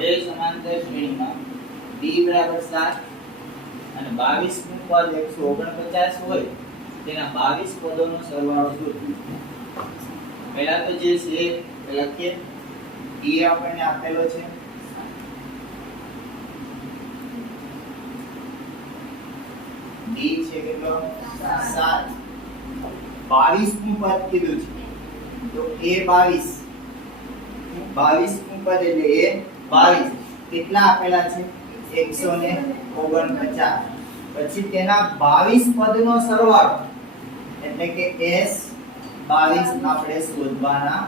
એ સમાંતર શ્રેણીમાં d બરાબર 7 અને 22 નું પદ 149 હોય, તેના 22 પદોનો સરવાળો શોધો પહેલા તો જે છે લખીએ. D આપણને આપેલો છે. D છે કેટલો? 7 22 નું પદ કીધું છે. તો a 22 22 નું પદ એટલે એ 22 કેટલા આપેલા છે? 149 પછી તેના 22 પદનો સરવાળો. એટલે કે એસ બાવીસ આપણે શોધવાના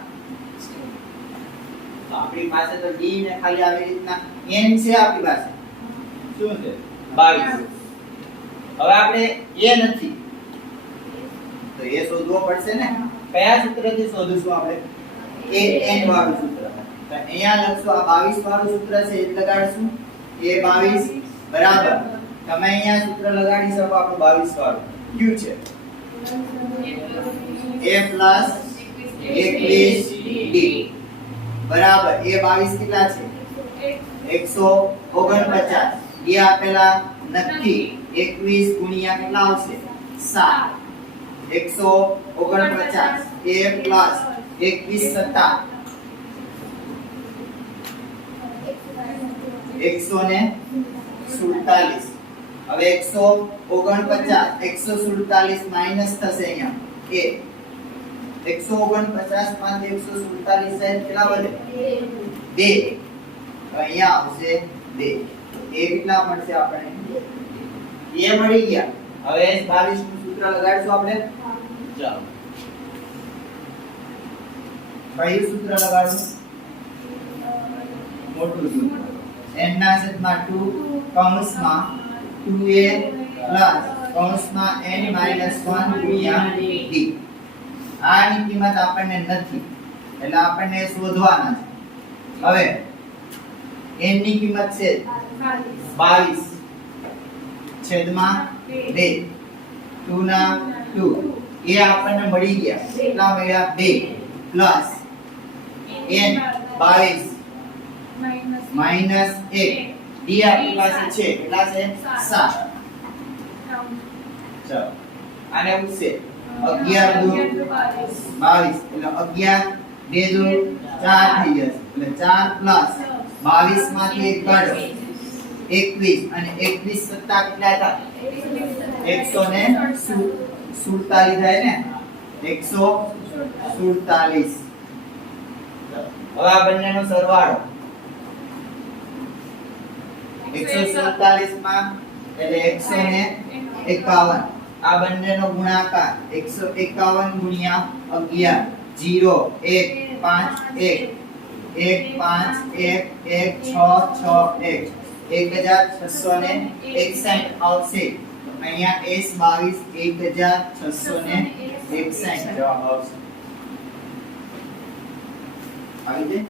આપણી પાસે તો ડી ને ખાલી આવી રીતના એન છે આપણી પાસે. શું છે? 22 હવે આપણે એ નથી. તો એ શોધવો પડશે ને? કયા સૂત્રથી શોધીશું આપણે? એ એન વાળું સૂત્ર. તો અહીંયા લખશું આ 22 વાળું સૂત્ર છે એ જ લગાડશું એ 22 બરાબર તમે અહીંયા સૂત્ર લગાડી શકો આપણું 22 વાળું q છે a પ્લસ 21 d બરાબર એ 22 કેટલા છે 149 એ આપેલા નથી 21 ગુણ્યા કેટલા આવશે 7 149 a પ્લસ 21 સત્તા 147 હવે 149 147 માઈનસ થશે અહીંયા a 149 માંથી 147 સાઈડ કેટલા વધે 2 તો અહીંયા આવશે 2 તો a કેટલા મળશે આપણે એ મળી ગયા હવે 22 નું સૂત્ર લગાડશું આપણે ચાલો કયું સૂત્ર લગાડવું મોટું સૂત્ર n ના છેદમાં 2 કૌંસમાં 2a પ્લસ કૌંસમાં n માઈનસ 1 ગુણ્યા d આની કિંમત આપણને નથી એટલે આપણને એ શોધવાના છે હવે n ની કિંમત છે 22 છેદમાં 2 2 ના 2 એ આપણને મળી ગયા કેટલા મળ્યા 2 પ્લસ n 22 માઇનસ એક ડી આપણી પાસે છે. કેટલા છે? સાત. ચલો. આને ઉસે અગિયાર દુ બાવીસ. એટલે અગિયાર બે દુ ચાર થઈ જશે. એટલે ચાર પ્લસ બાવીસમાંથી એક કાઢો એકવીસ. અને એકવીસ સત્તા કેટલા હતા? એકસો ને સુડતાલીસ. થાય ને? એકસો સુડતાલીસ. હવે આ બંનેનો સરવાળો. 147 માં એટલે 151 આ બંનેનો ગુણાકાર 151 ગુણ્યા 11 0 1 5 1 1 5 1 1 6 6 1 1661 આવશે અહીંયા s 22 1661 જવાબ આવશે આવી જાય